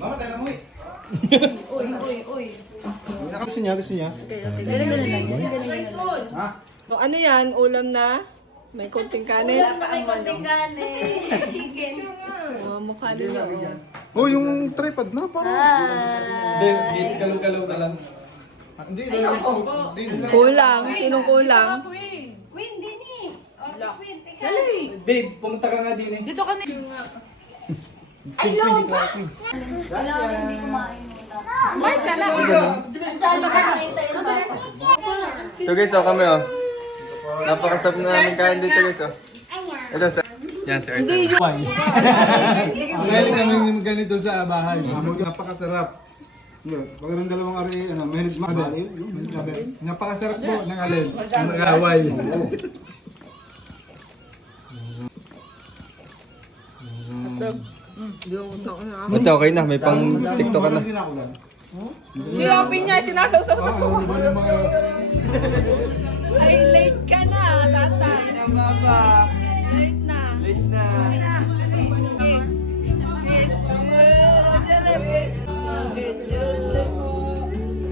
Mama, tayo na mo eh. Uy. Gusto niya, gusto niya. Ha? O, ano yan? Ulam na? May konting kanin? May konting kanin. Chicken. O, mukha nila. Oh, yung tripod na, parang. Hindi, galaw-galaw na lang. Hindi, hindi. Kulang. Sinong kulang? Queen, din eh. Queen, teka. Babe, pumunta ka nga din eh. Dito ka na. Hindi klase. Kailangan hindi kumain muna. Mais ka na. Saan ka nakaintayin pa? Ito guys, oh kami oh. Napakasarap na namin kain dito guys oh. Ito sa... Yan, sir. Galing kami yung ganito sa bahay. Napakasarap. Pag ng dalawang ari, manage mahal. Napakasarap po ng alin. Ang nag-away. Ito okay na, may pang TikTok ka na. Silapin niya, sinasawsaw sa suka. Ay, late ka na, tatay. Late na. Late na. Yes. Yes. Yes.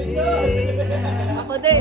Yes. Ako din.